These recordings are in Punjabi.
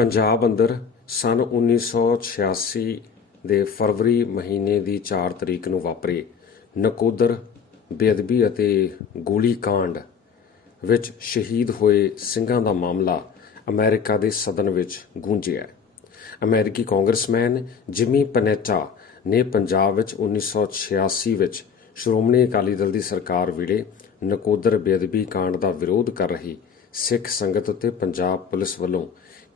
ਪੰਜਾਬ ਅੰਦਰ ਸਨ 1986 ਦੇ ਫਰਵਰੀ ਮਹੀਨੇ ਦੀ 4 ਤਰੀਕ ਨੂੰ ਵਾਪਰੇ ਨਕੋਦਰ, ਬੇਅਦਬੀ ਅਤੇ ਗੋਲੀ ਕਾਂਡ ਵਿੱਚ ਸ਼ਹੀਦ ਹੋਏ ਸਿੰਘਾਂ ਦਾ ਮਾਮਲਾ ਅਮਰੀਕਾ ਦੇ ਸਦਨ ਵਿੱਚ ਗੂੰਜਿਆ ਅਮਰੀਕੀ ਕਾਂਗਰਸਮੈਨ ਜਿਮੀ ਪਨੇਟਾ ਨੇ ਪੰਜਾਬ ਵਿੱਚ 1986 ਵਿੱਚ ਸ਼੍ਰੋਮਣੀ ਅਕਾਲੀ ਦਲ ਦੀ ਸਰਕਾਰ ਵੇਲੇ ਨਕੋਦਰ, ਬੇਅਦਬੀ ਕਾਂਡ ਦਾ ਵਿਰੋਧ ਕਰ ਰਹੀ ਸਿੱਖ ਸੰਗਤ ਉੱਤੇ ਪੰਜਾਬ ਪੁਲਿਸ ਵੱਲੋਂ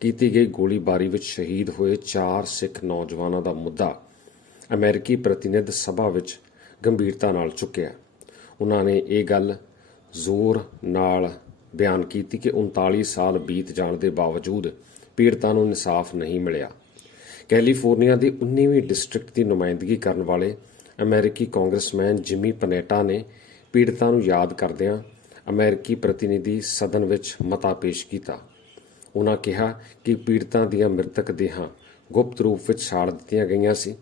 ਕੀਤੀ ਗਈ ਗੋਲੀਬਾਰੀ ਵਿੱਚ ਸ਼ਹੀਦ ਹੋਏ ਚਾਰ ਸਿੱਖ ਨੌਜਵਾਨਾਂ ਦਾ ਮੁੱਦਾ ਅਮਰੀਕੀ ਪ੍ਰਤੀਨਿਧ ਸਭਾ ਵਿੱਚ ਗੰਭੀਰਤਾ ਨਾਲ ਚੁੱਕਿਆ। ਉਹਨਾਂ ਨੇ ਇਹ ਗੱਲ ਜ਼ੋਰ ਨਾਲ ਬਿਆਨ ਕੀਤੀ ਕਿ 39 ਸਾਲ ਬੀਤ ਜਾਣ ਦੇ ਬਾਵਜੂਦ ਪੀੜਤਾਂ ਨੂੰ ਇਨਸਾਫ ਨਹੀਂ ਮਿਲਿਆ। ਕੈਲੀਫੋਰਨੀਆ ਦੀ 19ਵੀਂ ਡਿਸਟ੍ਰਿਕਟ ਦੀ ਨੁਮਾਇੰਦਗੀ ਕਰਨ ਵਾਲੇ ਅਮਰੀਕੀ ਕਾਂਗਰਸਮੈਨ ਜਿਮੀ ਪਨੇਟਾ ਨੇ ਪੀੜਤਾਂ ਨੂੰ ਯਾਦ ਕਰਦਿਆਂ ਅਮਰੀਕੀ ਪ੍ਰਤੀਨਿਧੀ ਸਦਨ ਵਿੱਚ ਮਤਾ ਪੇਸ਼ ਕੀਤਾ। ਉਹਨਾਂ ਕਿਹਾ ਕਿ ਪੀੜਤਾਂ ਦੀਆਂ ਮ੍ਰਿਤਕ ਦੇਹਾਂ ਗੁਪਤ ਰੂਪ ਵਿੱਚ ਸਾੜ ਦਿੱਤੀਆਂ ਗਈਆਂ ਸੀ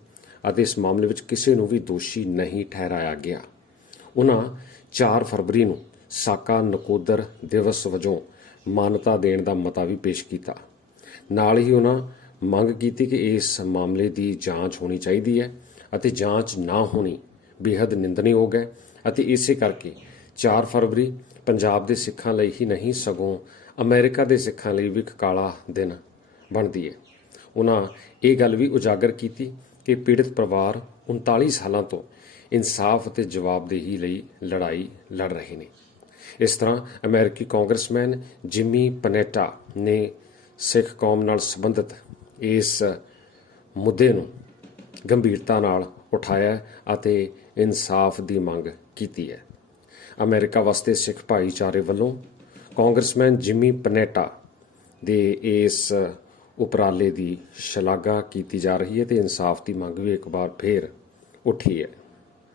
ਅਤੇ ਇਸ ਮਾਮਲੇ ਵਿੱਚ ਕਿਸੇ ਨੂੰ ਵੀ ਦੋਸ਼ੀ ਨਹੀਂ ਠਹਿਰਾਇਆ ਗਿਆ। ਉਹਨਾਂ 4 ਫਰਵਰੀ ਨੂੰ ਸਾਕਾ ਨਕੋਦਰ ਦਿਵਸ ਵਜੋਂ ਮਾਨਤਾ ਦੇਣ ਦਾ ਮਤਾ ਵੀ ਪੇਸ਼ ਕੀਤਾ। ਨਾਲ ਹੀ ਉਹਨਾਂ ਮੰਗ ਕੀਤੀ ਕਿ ਇਸ ਮਾਮਲੇ ਦੀ ਜਾਂਚ ਹੋਣੀ ਚਾਹੀਦੀ ਹੈ ਅਤੇ ਜਾਂਚ ਨਾ ਹੋਣੀ ਬੇहद ਨਿੰਦਣਯੋਗ ਹੈ ਅਤੇ ਇਸੇ ਕਰਕੇ 4 ਫਰਵਰੀ, ਪੰਜਾਬ ਦੇ ਸਿੱਖਾਂ ਲਈ ਹੀ ਨਹੀਂ, ਸਗੋਂ ਅਮਰੀਕਾ ਦੇ ਸਿੱਖਾਂ ਲਈ ਵੀ ਕਾਲਾ ਦਿਨ ਬਣਦੀ ਹੈ ਉਹਨਾਂ ਇਹ ਗੱਲ ਵੀ ਉਜਾਗਰ ਕੀਤੀ ਕਿ ਪੀੜਤ ਪਰਿਵਾਰ 39 ਸਾਲਾਂ ਤੋਂ ਇਨਸਾਫ ਅਤੇ ਜਵਾਬਦੇਹੀ ਲਈ ਲੜਾਈ ਲੜ ਰਹੇ ਨੇ। ਇਸ ਤਰ੍ਹਾਂ ਅਮਰੀਕੀ ਕਾਂਗਰਸਮੈਨ ਜਿਮੀ ਪਨੇਟਾ ਨੇ ਸਿੱਖ ਕੌਮ ਨਾਲ ਸੰਬੰਧਿਤ ਇਸ ਮੁੱਦੇ ਨੂੰ ਗੰਭੀਰਤਾ ਨਾਲ ਉਠਾਇਆ ਅਤੇ ਇਨਸਾਫ ਦੀ ਮੰਗ ਕੀਤੀ ਹੈ। ਅਮਰੀਕਾ ਵਾਸਤੇ ਸਿੱਖ ਭਾਈਚਾਰੇ ਵੱਲੋਂ ਕਾਂਗਰਸਮੈਨ ਜਿਮੀ ਪਨੇਟਾ ਦੇ ਇਸ ਉਪਰਾਲੇ ਦੀ ਸ਼ਲਾਘਾ ਕੀਤੀ ਜਾ ਰਹੀ ਹੈ ਤੇ ਇਨਸਾਫ ਦੀ ਮੰਗ ਵੀ ਇੱਕ ਵਾਰ ਫੇਰ ਉੱਠੀ ਹੈ।